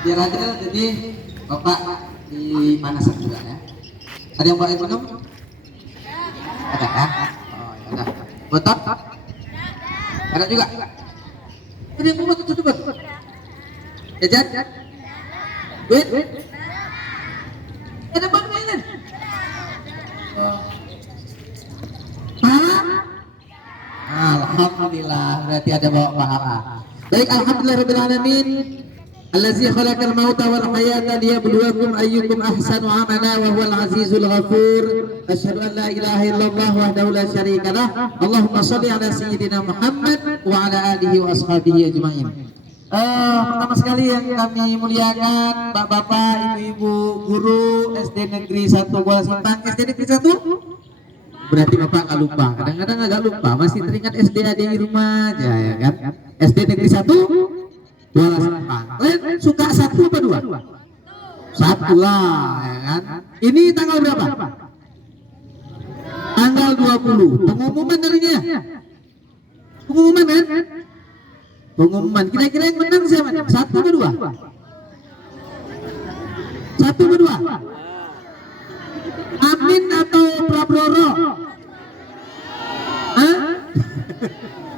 Biar aja jadi bapak dipanasin juga ya. Ada yang bawa air minum? Ada ya? Oh ya udah. Botol? Ada juga. Ada yang mau botol coba? Jajan? Duit? Ada bang mainan? Pahala? Alhamdulillah, berarti ada bawa pahala. Baik, alhamdulillah rabbil alamin. Allazi khalaqal mauta wal hayata liyabluwakum ayyukum ahsanu amala wa huwal azizul ghafur. Asyhadu an la ilaha illallah wahdahu la syarika lah. Allahumma shalli ala sayyidina Muhammad wa ala alihi wa ashabihi ajmain. Pertama sekali yang kami muliakan Bapak-bapak, Ibu-ibu, guru SD Negeri 1 Kuala Simpang. SD Negeri 1? Berarti Bapak nggak lupa. Kadang-kadang agak lupa, masih teringat SD ada di rumah aja ya kan. SD Negeri 1 Kuala Simpang. Kalian suka 1 apa 2? 1 lah ya kan. Ini tanggal berapa? Tanggal 20. Pengumuman darinya. Pengumuman kan? Pengumuman. Kira-kira yang menang siapa? 1 atau 2? 1 atau 2? Amin atau Prabroro? Hah?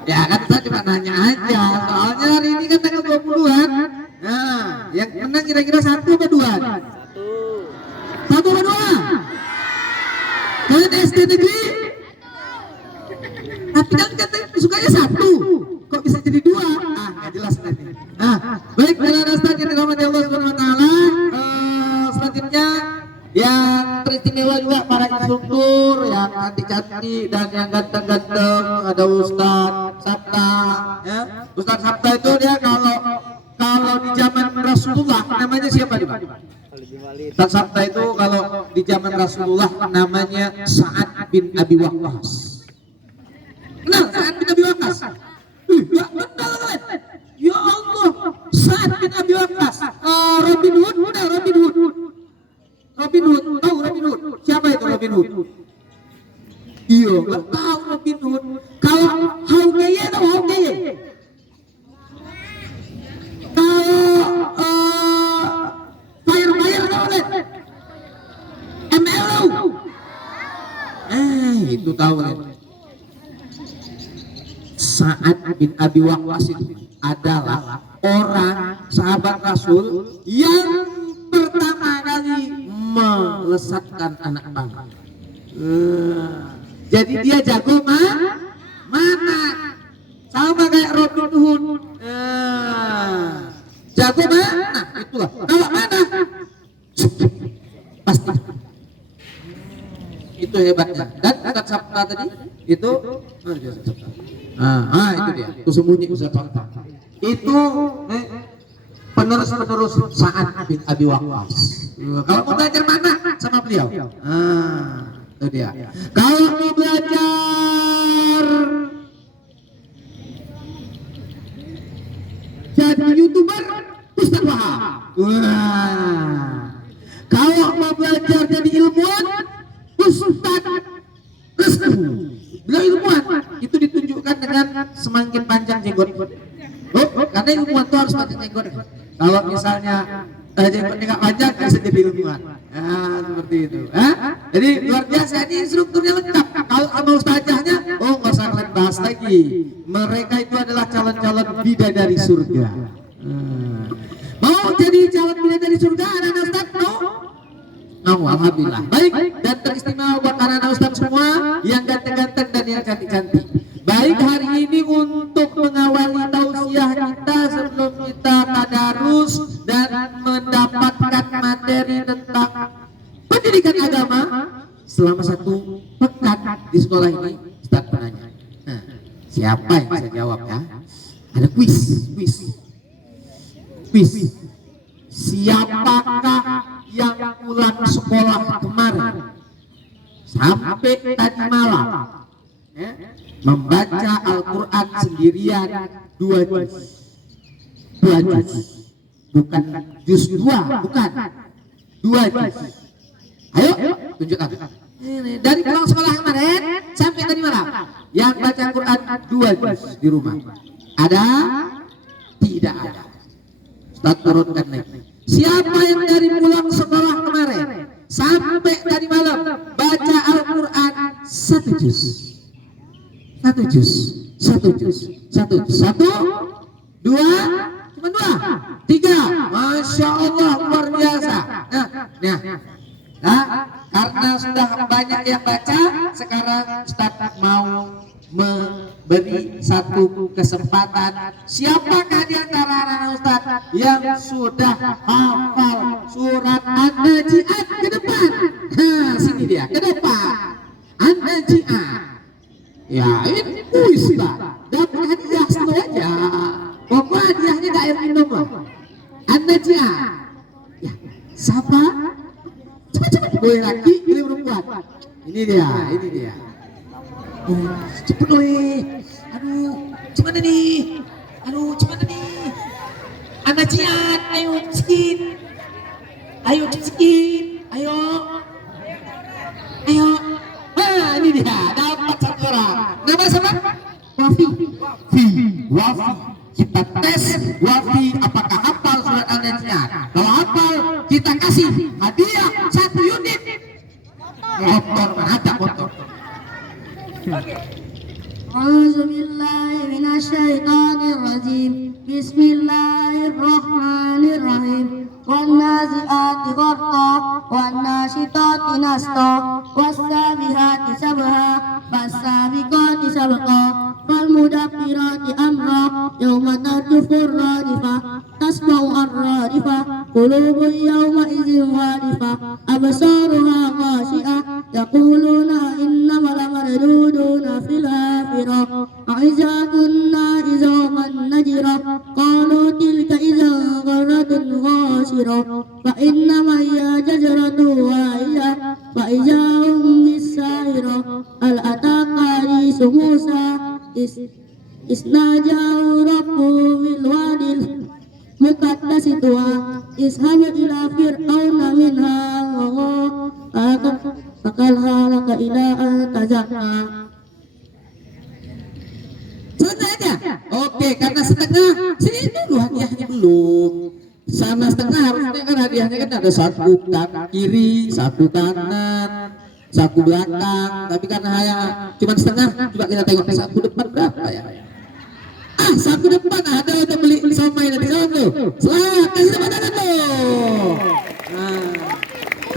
Ya kan saya cuma nanya aja. Soalnya hari ini kan tanggal 20-an. Nah, yang menang kira-kira 1 atau 2? 1 atau 2? Kalian SD negeri? Tapi kan katanya sukanya 1. Kok bisa jadi 2? Nggak jelas nanti. Nah, baik para ustaz yang dirahmati Allah Subhanahu wa taala, selanjutnya yang teristimewa juga para instruktur yang cantik-cantik dan yang ganteng-ganteng. Ada Ustadz Sabta ya. Ustadz Sabta itu dia kalau di zaman Rasulullah namanya siapa nih Pak? Ustadz Sabta itu kalau di zaman Rasulullah namanya Sa'ad bin Abi Waqqas. Kenal Sa'ad bin Abi Waqqas? Ya benar kan? Ya Allah, Sa'ad bin Abi Waqqas. Robin Hood, udah Robin Hood. Robin Hood, tahu Robin Hood? Siapa itu Robin Hood? Iya, nggak tahu Robin Hood. Kalau Hawkeye tahu Hawkeye? Kalau Fire tahu deh? MLO? Itu tahu deh. Sa'ad bin Abi Waqqas itu adalah orang sahabat Rasul yang pertama kali melesatkan anak panah. Jadi dia jago mana? Sama kayak Robin Hood. Jago mana? Itulah. Kalau mana? Pasti. Itu hebatnya. Dan Ustadz Sabta tadi itu itu dia. Itu sembunyi Ustadz Sabta. Itu penerus Sa'ad bin Abi Waqqas. Kalau mau belajar mana sama beliau? Itu dia. Kalau mau belajar jadi YouTuber, Ustadz Wahab. Kalau mau belajar jadi ilmuwan, Ustadz Restu. Beliau ilmuwan. Itu ditunjukkan dengan semakin panjang jenggot. Karena ilmuwan itu harus panjang jenggot. Kalau misalnya jenggotnya nggak panjang, bisa jadi ilmuwan. Seperti itu. Jadi luar biasa, ini strukturnya lengkap. Kalau sama ustazahnya, nggak usah kalian bahas lagi. Mereka itu adalah calon-calon bidadari surga. Mau jadi calon bidadari surga, anak-anak ustaz? Mau, alhamdulillah. Baik, dan teristimewa buat anak-anak ustaz semua yang ganteng-ganteng dan yang cantik-cantik. Baik, hari ini untuk mengawali tausiah kita sebelum kita tadarus dan mendapatkan materi tentang pendidikan agama selama 1 pekan di sekolah ini, Ustaz penanya. Siapa yang bisa jawab ya? Ada kuis. Siapakah yang pulang sekolah kemarin sampai tadi malam membaca Al-Quran sendirian 2 juz? 2 juz, bukan juz 2, bukan 2 juz. Ayo tunjukkan. Dari pulang sekolah kemarin sampai tadi malam yang baca Quran 2 juz di rumah ada? Tidak ada. Ustaz turunkan nih. Masya Allah, luar biasa. Nah, karena sudah banyak yang baca, sekarang Ustaz mau memberi satu kesempatan. Siapakah di antara anak Ustaz yang sudah hafal surat An-Najiat? Ke depan. Nah, sini dia, ke depan. An-Najiat. Ya, ini Ustaz. Dapat hadiah satu aja. Pokok hadiahnya gak air minum loh. An-Najiat. Ya, siapa? Coba boleh laki, boleh perempuan. Ini dia. Oh, cepet loh. Aduh, gimana nih? An-Najiat, ayo sedikit. Ayo. Ini dia, dapat satu orang. Nama siapa? Wafi. Kita tes Wafi apakah hafal surat An-Najiat. Kalau hafal, kita kasih hadiah 1 unit motor. Ada motor. A'udzubillahi minasyaitonir rajim. Bismillahirrahmanirrahim. Wan-nazi'ati gharqa, wan-nasyitati nashta, was-sabihati sabha, fas-sabiqati sabqa, fal-mudabbirati amra, yawma tarjufur radifah, tasma'u ar-radifah, qulubun yawma idzin wadifah, absaruha khashi'ah, yaquluna innamal marduduna fil akhirah, a'iza kunna izaman najrah, qalu tilka idzan qarratun khasirah, fa innama hiya jazratun wahiyah, fa ijahum bis-sahirah, al ataka hadisu Musa isnajahu rabbu bil wadil muqaddasi tuwa ishab ila fir'auna minha fakal halaka ila tazakka. Selesai aja. Oke, karena setengah sini dulu hadiahnya belum. Sama setengah harusnya kan hadiahnya kan ada satu kiri, satu kanan, satu belakang. Tapi karena hanya cuma setengah, coba kita tengok satu depan berapa ya? Satu depan ada untuk beli somai dari sana tuh. Selamat, kasih tepuk tangan tuh.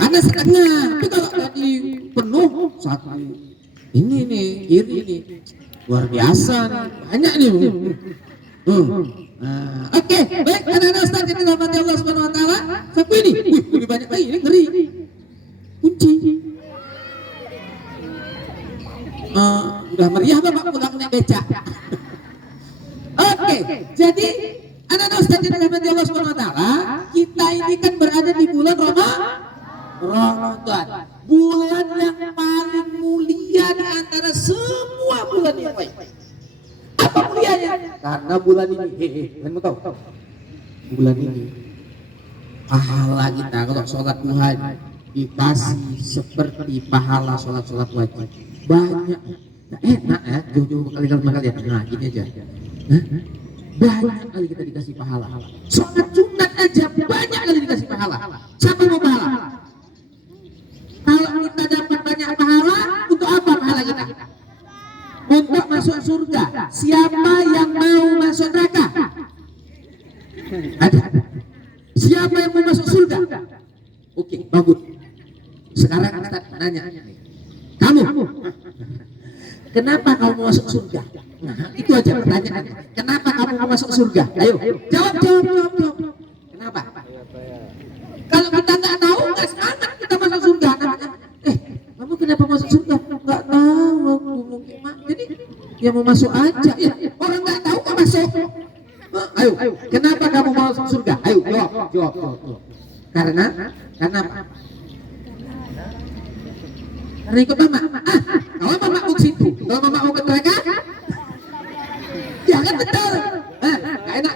Ada setengah, tapi kalau tadi penuh satu. Ini nih, kiri ini. Luar biasa nih, banyak nih. Oke, baik anak-anak Ustaz yang dirahmati Allah Subhanahu wa taala. Sapu ini, lebih banyak lagi, ini ngeri. Kunci. Udah meriah Bapak pulang naik becak. Oke, jadi anak-anak Ustaz yang dirahmati Allah Subhanahu wa taala, kita ini kan berada di bulan Ramadan. Bulan yang paling mulia di antara semua bulan yang lain. Apa mulianya? Karena bulan ini, kamu tahu? Bulan ini pahala kita kalau sholat duha dikasih seperti pahala sholat wajib. Banyak, enak ya, jauh-jauh kali-kali ya. Nah, gini aja. Banyak kali kita dikasih pahala. Sholat sunat aja banyak kali dikasih pahala. Siapa mau pahala? Kalau kita dapat banyak pahala, untuk apa pahala kita? Untuk masuk surga. Siapa yang mau masuk neraka? Ada. Siapa yang mau masuk surga? Oke, bagus. Sekarang kita nanya, kamu kenapa kamu mau masuk surga? Nah, itu aja pertanyaan. Kenapa kamu mau masuk surga? Ayo, jawab. Kenapa? Kalau kita nggak tahu, nggak semangat kita masuk surga. Kamu kenapa masuk surga? Nggak tahu. Jadi ya mau masuk aja. Ya, orang nggak tahu nggak masuk. Ayo, kenapa kamu mau masuk surga? Ayo, jawab. Karena apa? Karena ikut mama. Kalau mama mau ke situ, kalau mama mau ke neraka, jangan betul. Nggak enak.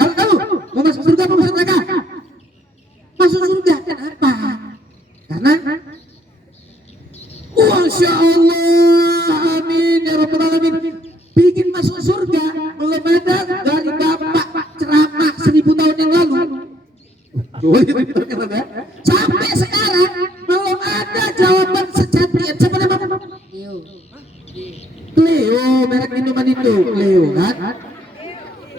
Kalau kamu mau masuk surga, mau masuk neraka? Masuk surga. Kenapa? Karena Masya Allah, amin ya rabbal alamin. Bikin masuk surga belum ada dari bapak ceramah 1000 tahun yang lalu. Sampai sekarang belum ada jawaban secantik. Siapa nama? Cleo, merek minuman itu Cleo kan?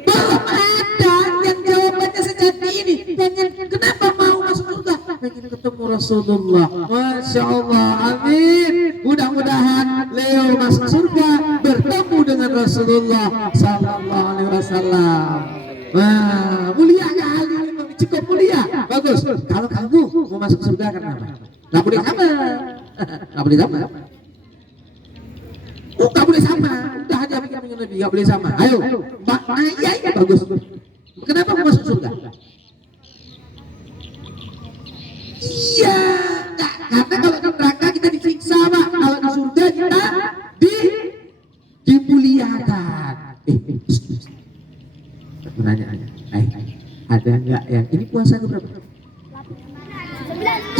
Belum ada yang jawabannya secantik ini. pengen kenapa mau masuk surga? Pengen ketemu Rasulullah. Masya Allah, amin. Mudah-mudahan Leo masuk surga bertemu dengan Rasulullah Sallallahu Alaihi Wasallam. Wah, mulia kali ini, cukup mulia. Bagus. Kalau kamu mau masuk surga kenapa? Gak boleh sama. Gak boleh sama. Oh, gak boleh sama. Udah aja bikin lebih, gak boleh sama. Ayo, Mbak. Iya, bagus. Kenapa mau masuk surga? Iya, karena kalau di neraka kita disiksa, Pak. Kalau di surga kita dimuliakan. Menanya, ada nggak yang ini puasa ke berapa?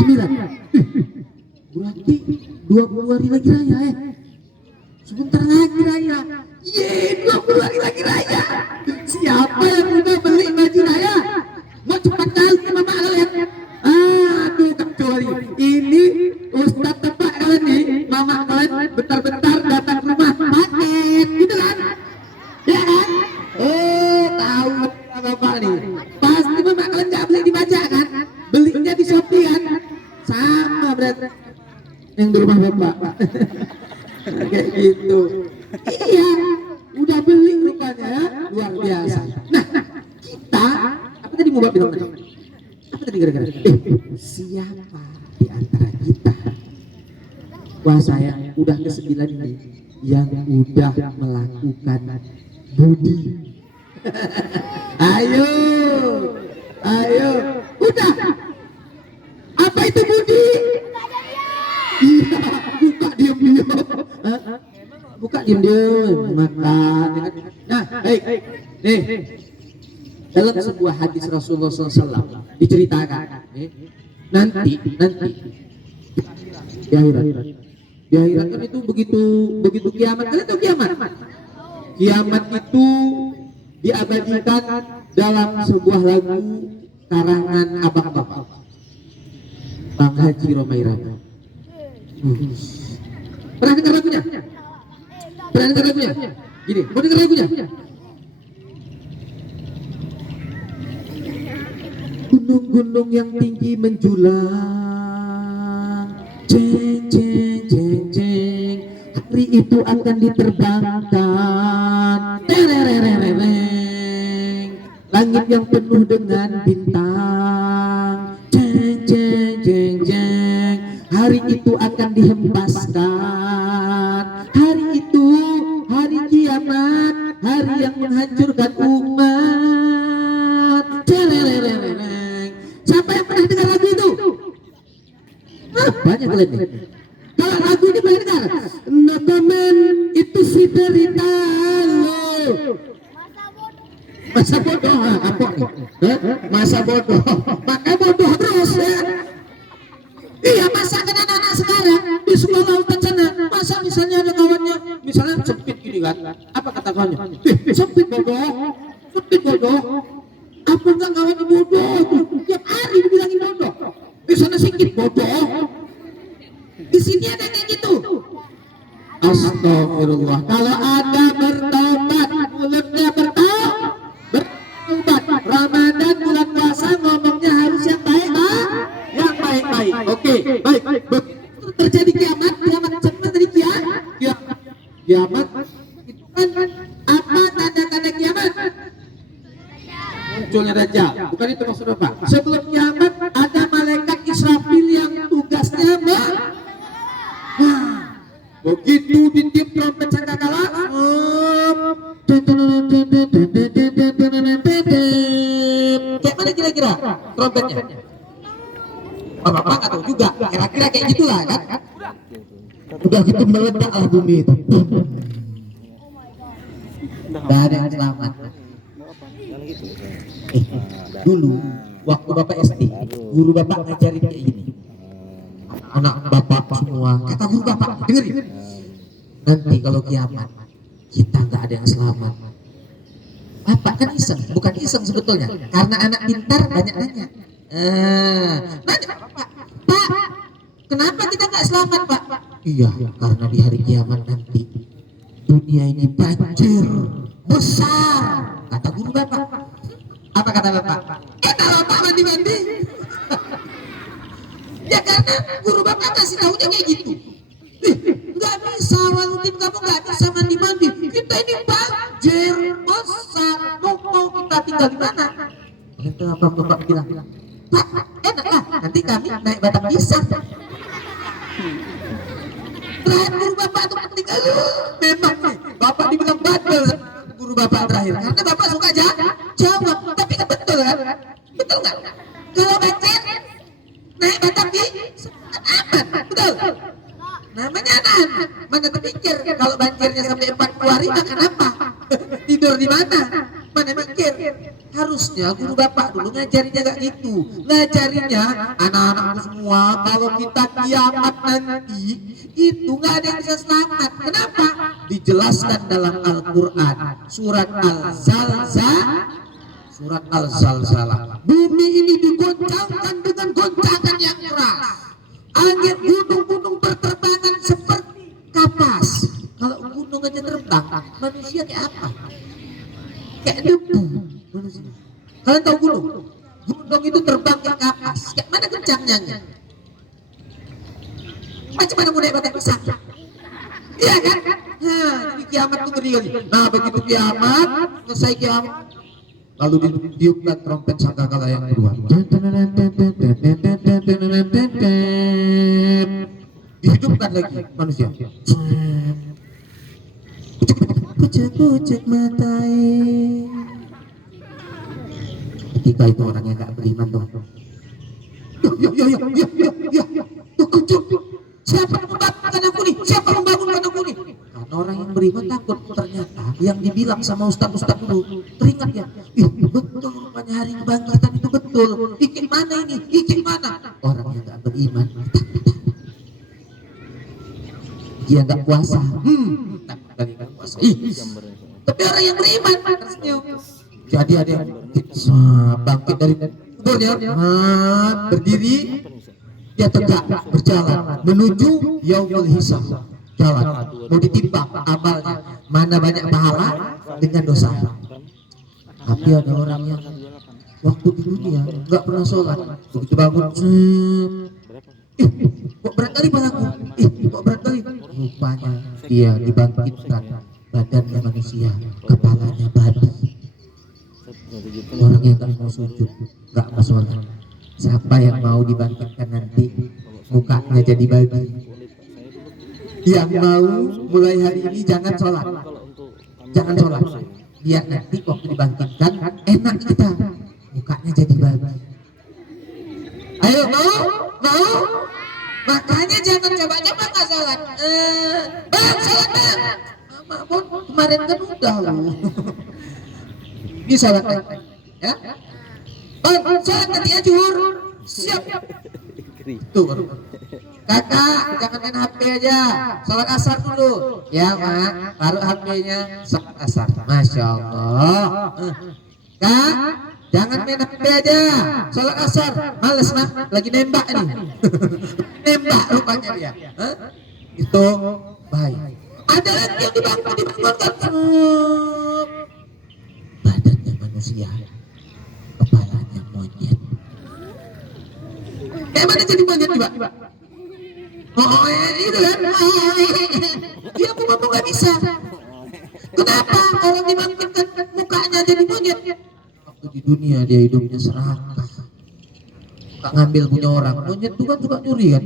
9. Berarti 20 hari lagi raya ya. Sebentar lagi raya. 20 hari lagi raya. Siapa yang udah beli baju raya? Mau cepat kali mama kalian. Aduh kecuali ini Ustadz tebak kalian nih, mama kalian bentar-bentar datang ke rumah paket, gitu kan? Ya kan? Tahu bapak nih. Pasti mama kalian nggak beli di Baja kan? Belinya di Shopee kan? Sama berarti yang di rumah bapak. Kayak gitu. Iya, udah beli rupanya ya, luar biasa. Nah, kita apa tadi mau bilang tadi? Apa tadi gara-gara? Siapa di antara kita? Wah, saya udah ke-9 ini yang udah melakukan budi. Ayo, udah. Apa itu budi? Iya, buka diam-diam. Buka diam-diam, makan. Nah, nih, dalam sebuah hadis Rasulullah SAW diceritakan, nanti di akhirat kan itu begitu kiamat. Kalian tahu kiamat? Kiamat itu diabadikan dalam sebuah lagu karangan abang-abang Bang Haji Romai Rama. Pernah dengar lagunya? Gini, mau dengar lagunya? Gunung-gunung yang tinggi menjulang, ceng ceng ceng ceng, hari itu akan diterbangkan, terererereng, langit yang penuh dengan bintang, ceng ceng ceng ceng, hari itu akan dihempaskan. Hari itu hari kiamat, hari yang menghancurkan umat. Siapa yang pernah dengar lagu itu? Banyak kalian nih. Kalau lagu ini pernah dengar? No comment, itu si derita lo. Masa bodoh, apa nih? Masa bodoh, makanya bodoh terus ya. Iya, masa kan anak-anak sekarang di sekolah lautan sana, masa misalnya ada kawannya, misalnya sempit gini kan, apa kata kawannya? Sempit bodoh. Apa enggak kawan bodoh? Tiap hari dibilangin bodoh. Di sana sikit bodoh. Di sini ada kayak gitu. Astagfirullah. Kalau ada bertobat, mulutnya bertobat. Ramadan bulan puasa ngomongnya harus yang baik, yang baik-baik. Oke, baik. Terjadi kiamat sebenarnya tadi kiamat itu kan apa tanda-tanda kiamat? Munculnya Dajjal, bukan itu maksud Bapak. Sebelum kiamat ada malaikat Israfil yang tugasnya begitu ditiup trompet sangkakala, kayak mana kira-kira trompetnya? Bapak nggak tahu juga, kira-kira kayak gitulah kan? Udah gitu meledaklah bumi itu. Gak ada yang selamat. Dulu waktu Bapak SD, guru Bapak ngajarin kayak gini. Anak Bapak semua, kata guru Bapak, dengerin. Nanti kalau kiamat, kita nggak ada yang selamat. Bapak kan iseng, bukan iseng sebetulnya, karena anak pintar banyak nanya. Nanya Pak, kenapa kita nggak selamat Pak? Iya, karena di hari kiamat nanti dunia ini banjir besar, kata guru Bapak. Apa kata bapak? Enak bapak mandi-mandi. Ya karena guru bapak kasih tahunya kayak gitu. Nggak bisa, Walutin kamu nggak bisa mandi-mandi. Kita ini banjir, bosan, mau kita tinggal di mana? Itu apa bapak bilang? Pak, enak lah, nanti kami naik batang pisang. Terakhir guru bapak tuh tinggal, memang nih, bapak dibilang bandel guru bapak terakhir. Karena bapak suka jawab, tapi kan betul kan? Betul nggak? Kalau banjir, naik batang pisang aman, betul? Namanya anak, mana terpikir kalau banjirnya sampai 40 hari makan apa? Tidur di mana? Mana mikir? Harusnya guru bapak dulu ngajarinnya gak gitu. Ngajarinnya anak-anak semua kalau kita kiamat nanti itu nggak ada yang bisa selamat. Kenapa? Dijelaskan dalam Al-Quran surat Al-Zalzalah. Bumi ini digoncangkan dengan goncangan yang keras. Angin gunung-gunung berterbangan seperti kapas. Kalau gunung aja terbang, manusia kayak apa? Kayak debu manusia. Kalian tahu gunung? Gunung itu terbang kayak kapas. Kayak mana kencangnya? Macam mana mau naik batang pisang? Iya kan? Nah, jadi kiamat itu berdiri. Nah, begitu kiamat, selesai kiamat, lalu ditiupkan trompet sangkakala yang kedua. Dihidupkan lagi manusia. Kucek-kucek matai. Ketika itu orang yang gak beriman tuh. Siapa yang membangunkan aku nih? Siapa yang membangunkan aku nih? Karena orang yang beriman takut. Ternyata yang dibilang sama ustaz-ustaz dulu teringat ya. Betul rupanya hari kebangkitan itu betul. Ikin mana ini? Ikin mana? Orang yang gak beriman dia gak puasa. Tapi orang yang beriman tersenyum. Jadi ada yang bangkit dari kuburnya, berdiri, dia tegak berjalan menuju yaumul hisab. Jalan mau ditimbang amalnya, mana banyak pahala dengan dosa. Tapi ada orang yang waktu di dunia nggak pernah sholat, begitu bangun, kok berat kali palaku, kok berat kali. Rupanya dia dibangkitkan badannya manusia, kepalanya babi. Orang yang gak mau sujud, gak mau sholat, siapa yang mau dibangkitkan nanti mukanya jadi babi? Yang mau mulai hari ini jangan sholat, biar nanti waktu dibangkitkan enak kita, mukanya jadi babi. Ayo mau? Makanya jangan coba-coba nggak sholat. Bang, sholat bang. Mama pun kemarin kan udah loh. Ini sholat ya. Bang, sholat nanti ya zuhur. Siap. Tuh baru. Kakak, jangan main HP aja. Sholat asar dulu. Ya mak, taruh HP-nya sholat asar. Masya Allah. Kak, jangan main HP aja. Sholat asar. Males mak, lagi nembak nih. Nembak rupanya dia. Itu baik. Ada lagi yang dibangunkan. Badannya manusia, kepalanya monyet. Kayak mana jadi monyet juga? Oh itu kan. Dia mau ngomong gak bisa. Kenapa orang dibangkitkan mukanya jadi monyet? Waktu di dunia dia hidupnya serakah, gak ngambil punya orang. Monyet itu kan suka nyuri kan.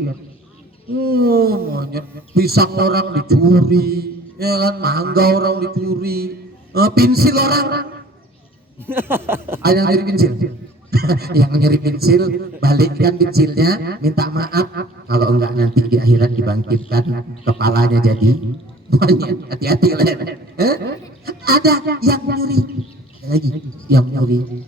Monyet pisang orang dicuri, ya kan, mangga orang dicuri, pensil orang. Ada yang nyuri pensil. Yang nyuri pensil balikkan pensilnya, minta maaf. Kalau enggak nanti di akhirat dibangkitkan kepalanya jadi monyet. Hati-hati kalian. Ada yang nyuri, ada lagi yang nyuri.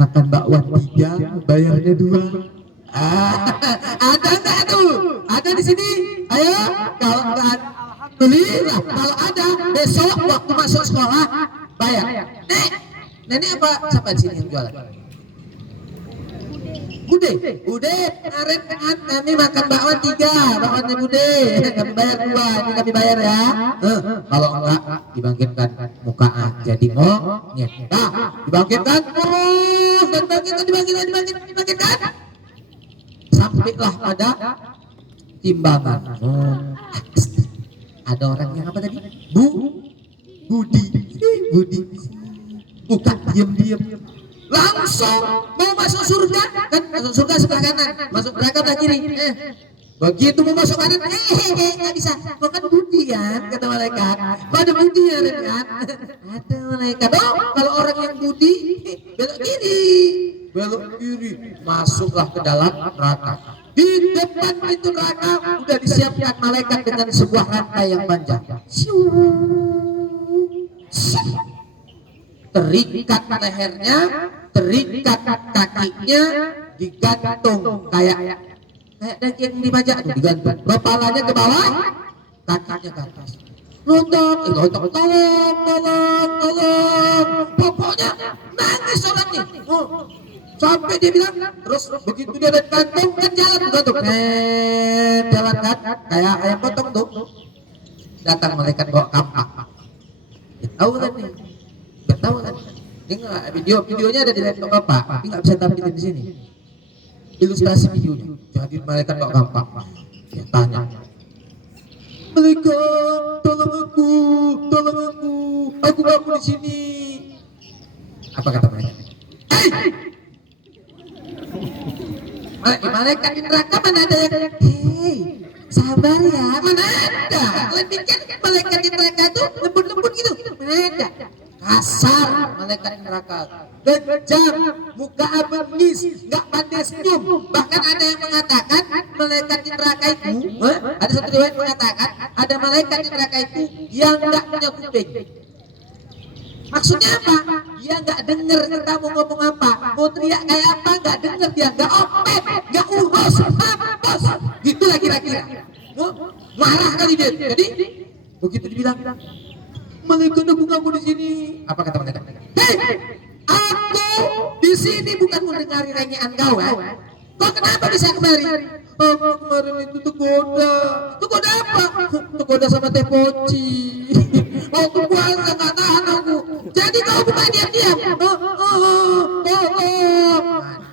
Makan bakwan 3, bayarnya 2. Ada nggak tuh? Ada di sini? Ayo, kalau nggak, alhamdulillah. Kalau ada, besok waktu masuk sekolah bayar. Nenek apa? Siapa di sini yang jualan? Bude, kemarin kan kami makan bakwan 3, bakwannya Bude, kami bayar 2, ini kami bayar ya. Kalau enggak dibangkitkan muka jadi monyet. Nah, dibangkitkan terus dan dibangkitkan. Sampailah pada timbangan. Ada orang yang apa tadi? Budi. Bukan diam. Langsung mau masuk surga, kan masuk surga sebelah kanan, masuk neraka sebelah kiri. Begitu mau masuk kanan, nggak bisa. Kok kan budi kan, kata malaikat. Kok ada budi ya kan? Ada malaikat. Oh, kalau orang yang budi, belok kiri, masuklah ke dalam neraka. Di depan pintu neraka udah disiapkan malaikat dengan sebuah rantai yang panjang. Terikat lehernya, terikat kakinya, digantung kayak daging dibajak tuh digantung. Kepalanya ke bawah, kakinya ke atas. Rontok, tolong. Pokoknya nangis orang nih. Sampai dia bilang, terus begitu dia lihat kantung kan jalan gantung. Jalan kan, kayak ayam potong tuh. Datang malaikat bawa kampak. Tahu kan nih? Tahu kan? Ini nggak videonya ada di laptop Bapak, tapi nggak bisa tampilin di sini. Ilustrasi videonya. Jadi malaikat bawa kampak. Dia tanya, malaikat, tolong aku di sini. Apa kata malaikat? Malaikat di neraka mana ada yang sabar ya, mana ada. Kalian pikir malaikat di neraka tuh lembut gitu, mana ada. Kasar malaikat neraka, kejam, muka abis, nggak pandai senyum. Bahkan ada yang mengatakan malaikat di neraka itu, ada satu riwayat mengatakan ada malaikat di neraka itu yang nggak punya kuping. Maksudnya apa? Dia nggak dengar kita mau ngomong apa, mau teriak kayak apa nggak dengar dia, nggak opet, nggak urus, mampus, gitulah kira-kira. Marah kali dia. Jadi begitu dibilang, malaikat aku nggak mau di sini. Apa kata malaikat? Hei, aku di sini bukan mau dengar rengean kau ya. Kau kenapa bisa kemari? Aku kemarin itu tergoda. Tergoda apa? Tergoda sama teh poci. Waktu puasa nggak tahan aku. Jadi kau bukan diam-diam. Tolong.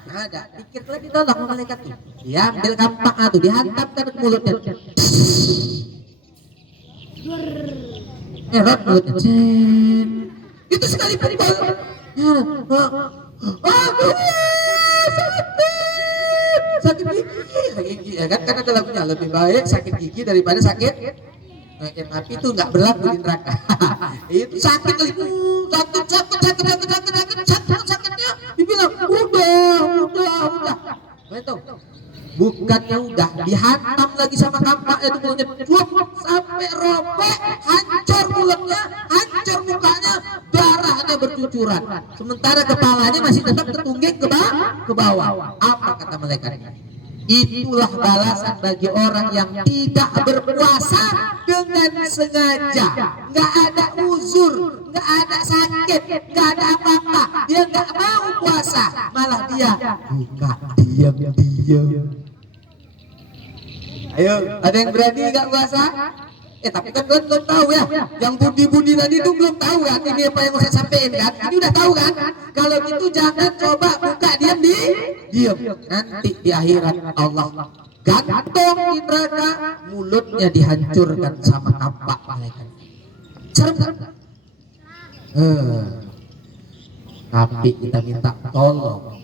Ada. Pikir lagi tolong malaikat tuh. Dia ambil kampak tuh, dihantamkan ke mulutnya. Erot mulutnya. Itu sekali pun. Aduh, sakit gigi ya kan, karena ada lagunya lebih baik sakit gigi daripada sakit yang api itu nggak berlaku di neraka. Itu sakit kali, sakitnya dibilang udah itu bukannya udah dihantam lagi sama kampak itu mulutnya sampai robek, hancur mulutnya, hancur mukanya, darahnya bercucuran, sementara kepalanya masih tetap tertungging ke bawah. Apa kata malaikat? Itulah balasan bagi orang yang tidak berpuasa dengan sengaja, nggak ada uzur, nggak ada sakit, nggak ada apa-apa, dia nggak mau puasa, malah dia buka diam. Ayo, ada yang berani nggak puasa? Tapi kan kalian belum tahu ya, yang budi tadi itu belum tahu kan, ini apa yang saya sampaikan kan, ini udah tahu kan. Kalau gitu jangan coba buka diam, nanti di akhirat Allah gantung di neraka, mulutnya dihancurkan sama kampak malaikat. Serem kan? Tapi kita minta tolong.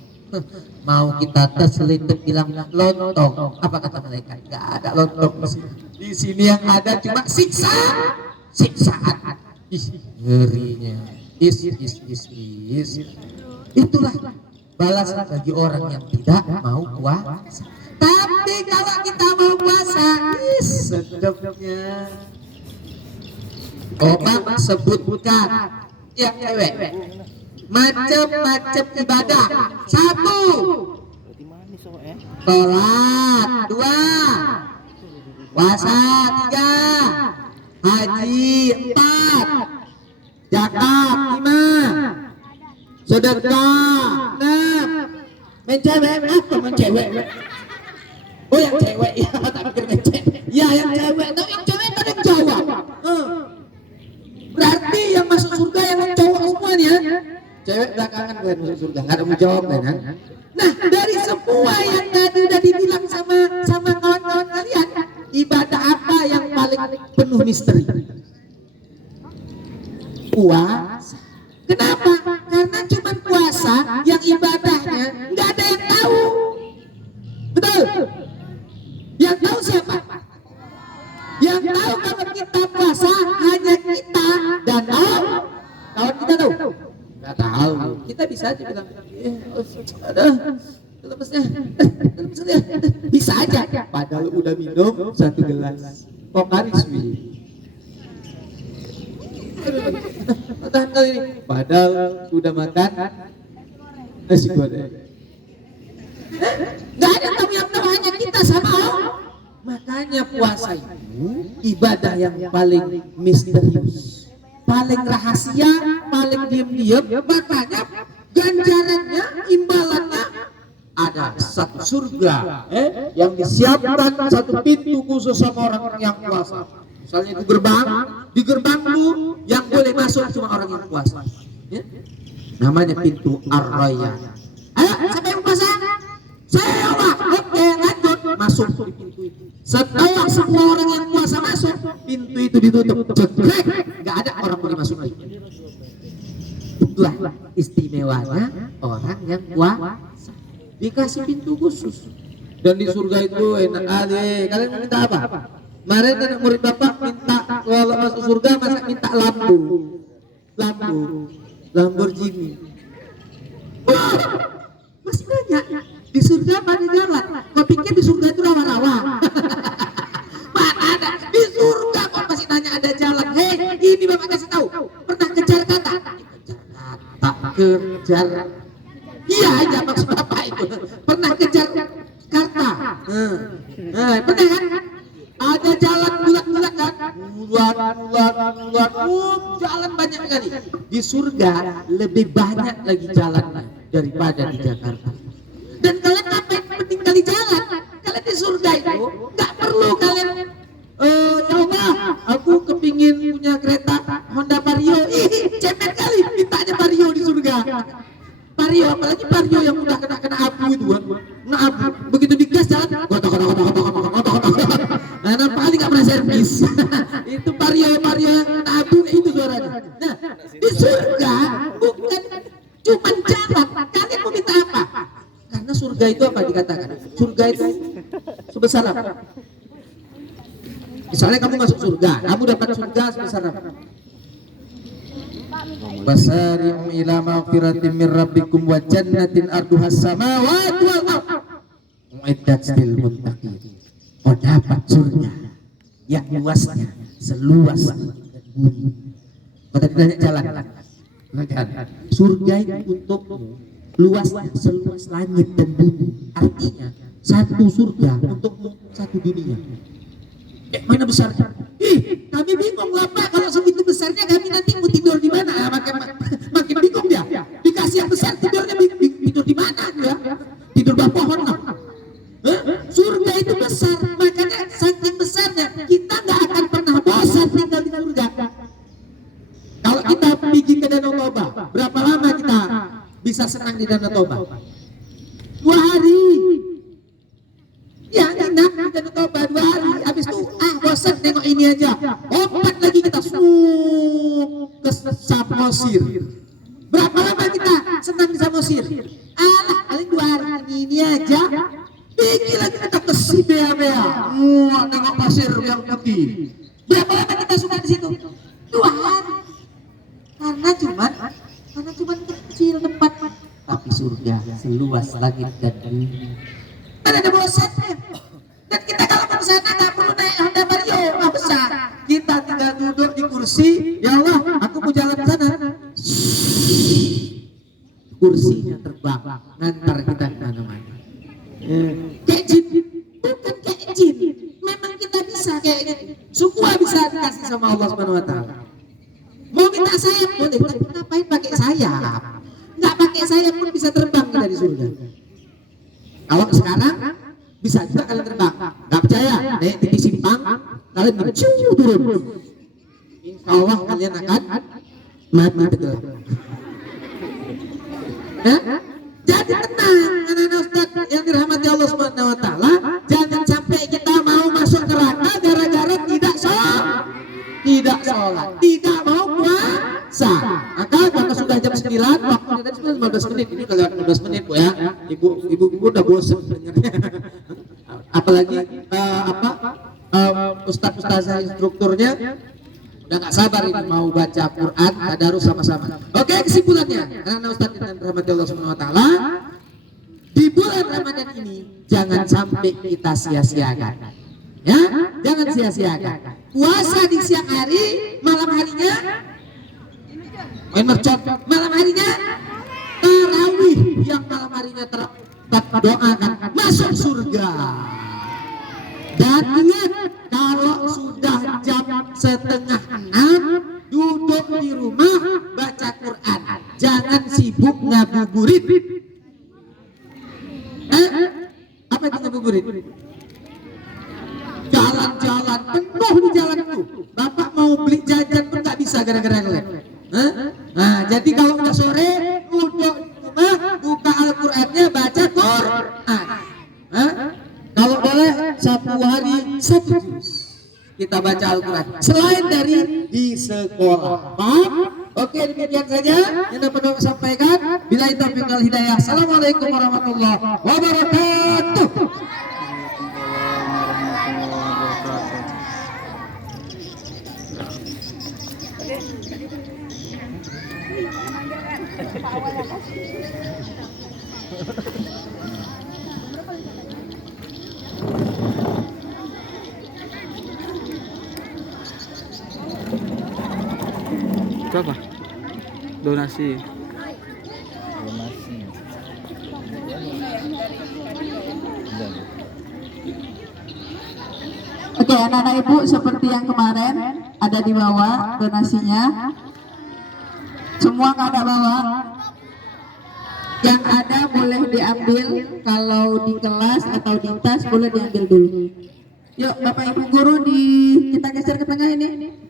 Mau kita terselitip bilang lontong, apa kata malaikat? Gak ada lontong di sini, yang ada cuma siksaan. Ngerinya. Itulah balasan bagi orang yang tidak mau puasa. Tapi kalau kita mau puasa, sedapnya. Obang sebutkan yang cewek macam-macam ibadah. 1, sholat. 2, puasa. 3, haji. 4, zakat. 5, sedekah. 6, Main cewek apa main cewek? Oh yang cewek ya, tak pikir main cewek. Ya yang cewek, tapi yang cewek pada jawab. Berarti yang masuk surga yang cowok semuanya. Cewek belakangan kalian masuk surga, nggak ada mau jawab kan? Nah dari semua yang tadi udah dibilang sama kawan-kawan kalian, ibadah apa yang paling penuh misteri? Puasa. Kenapa? Karena cuma puasa yang ibadahnya nggak ada yang tahu. Betul? Yang tahu siapa? Yang tahu kalau kita puasa hanya kita dan kawan kita tahu. Nggak tahu. Kita bisa aja bilang, ada lepasnya, bisa aja. Padahal udah minum 1 gelas Pocari Sweat. Tahan kali ini. Padahal udah makan nasi goreng. Nggak ada tamu yang tahu, hanya kita sama Allah. Makanya puasa itu ibadah yang paling misterius, paling rahasia, paling diam-diam. Makanya ganjarannya, imbalannya ada satu surga yang disiapkan satu pintu khusus sama orang yang puasa. Misalnya itu gerbang, di gerbang itu yang boleh masuk cuma orang yang puasa. Ya? Namanya pintu Ar-Rayyan. Ayo, siapa yang puasa? Saya Allah. Oke, lanjut masuk di pintu itu. Setelah semua orang yang puasa masuk, pintu itu ditutup. Cekrek, nggak ada orang boleh masuk lagi. Itulah istimewanya orang yang puasa. Dikasih pintu khusus. Dan di surga itu enak aja. Kalian minta apa? Kemarin anak murid bapak minta kalau masuk surga masa minta Lamborghini. Masih banyak di surga pada jalan. Kau pikir di surga itu rawa-rawa? Mana ada di surga kok masih nanya ada jalan? Hei, ini bapak kasih tahu. Pernah kejar kata? Kejar. Iya aja maksud bapak itu. Pernah kejar kata? Pernah kan? Ada jalan bulat-bulat kan? Bulat. Jalan banyak sekali. Di surga lebih banyak lagi jalannya daripada di Jakarta. Dan kalian ngapain penting kali jalan? Kalian di surga itu nggak perlu kalian. Ya Allah, aku kepingin punya kereta Honda Vario. Cemen kali mintanya Vario di surga. Vario, apalagi Vario yang udah kena abu itu kan. Nah abu, begitu digas jalan, gotok. Nah, paling nggak pernah servis. Itu Vario yang kena abu itu suaranya. Nah, di surga bukan cuma jalan. Kalian mau minta apa? Karena surga itu apa dikatakan? Surga itu sebesar apa? Misalnya kamu masuk surga, kamu dapat surga sebesar apa? Basari'u ila maghfiratin min rabbikum wa jannatin arduhas samawati wal ardh uiddat lil muttaqin. Oh dapat surga yang luasnya seluas bumi. Kau tadi tanya jalan. Surga itu untuk luasnya seluas langit dan bumi. Artinya satu surga untuk satu dunia. Mana besarnya? Kami bingung lah Pak, kalau segitu besarnya kami nanti mau tidur di mana? Makin bingung dia. Dikasih yang besar tidurnya tidur di mana ya? Tidur bawah pohon lah. Surga itu besar, makanya saking besarnya kita nggak akan pernah bosan tinggal di surga. Kalau kita pergi ke Danau Toba, berapa lama kita bisa senang di Danau Toba? 2 hari. Ya enak di Danau Toba 2 hari. Habis itu bosan tengok ini aja. Lompat lagi kita ke Samosir. Berapa lama kita senang di Samosir? Alah, paling 2 hari ini aja. Pergi lagi kita ke Sibea-bea. Tengok pasir yang putih. Berapa lama kita suka di situ? 2 hari. Karena cuman kecil tempat. Tapi surga seluas langit dan bumi. Mana ada bosannya? Dan kita kalau ke sana nggak perlu naik Honda Vario, nggak besar. Kita tinggal duduk di kursi. Ya Allah, aku mau jalan ke sana. Kursinya terbang, ngantar kita ke mana-mana. Kayak jin, bukan kayak jin. Memang kita bisa kayak gitu. Semua bisa dikasih sama Allah Subhanahu Wa Taala. Mau minta sayap boleh, tapi ngapain pakai sayap? Nggak pakai sayap pun bisa terbang kita di surga. Kalau sekarang bisa juga kalian terbang. Gak percaya? Naik tinggi simpang, kalian berciu turun. Insya Allah kalian akan mati betul. Ya? Jadi tenang, anak-anak Ustaz yang dirahmati Allah Subhanahu Wa Taala. Jangan sampai kita mau masuk neraka gara-gara tidak sholat, tidak mau puasa. Maka karena sudah jam 9, waktunya tadi 15 menit, ini kalau 15 menit Bu ya. Ibu udah bosan sebenarnya. Apalagi ustaz-ustazah instrukturnya udah gak sabar ini mau baca Quran tadarus sama-sama. Oke, kesimpulannya, karena Ustaz dan rahmat Allah Subhanahu Wa Taala, di bulan Ramadan ini jangan sampai kita sia-siakan. Ya, jangan sia-siakan. Puasa di siang hari, malam harinya main mercon, malam harinya tarawih, yang malam harinya doakan masuk surga. Dan ingat, kalau sudah jam 5:30 duduk di rumah baca Quran, jangan sibuk ngabuburit. Apa itu ngabuburit? Jalan-jalan penuh di jalan itu. Bapak mau beli jajan pun nggak bisa gara-gara yang lain. Nah, jadi kalau udah sore duduk di rumah buka Al-Qur'annya baca Quran. Kalau boleh satu hari satu juz kita baca Al-Quran selain dari di sekolah. Paham? Oke, demikian saja yang dapat saya sampaikan. Billahi taufiq wal hidayah. Assalamualaikum warahmatullahi wabarakatuh. Berapa? Donasi. Oke, anak-anak ibu, seperti yang kemarin ada di bawah donasinya. Semua nggak ada bawah. Yang ada boleh diambil, kalau di kelas atau di tas boleh diambil dulu. Yuk, Bapak Ibu guru, kita geser ke tengah ini.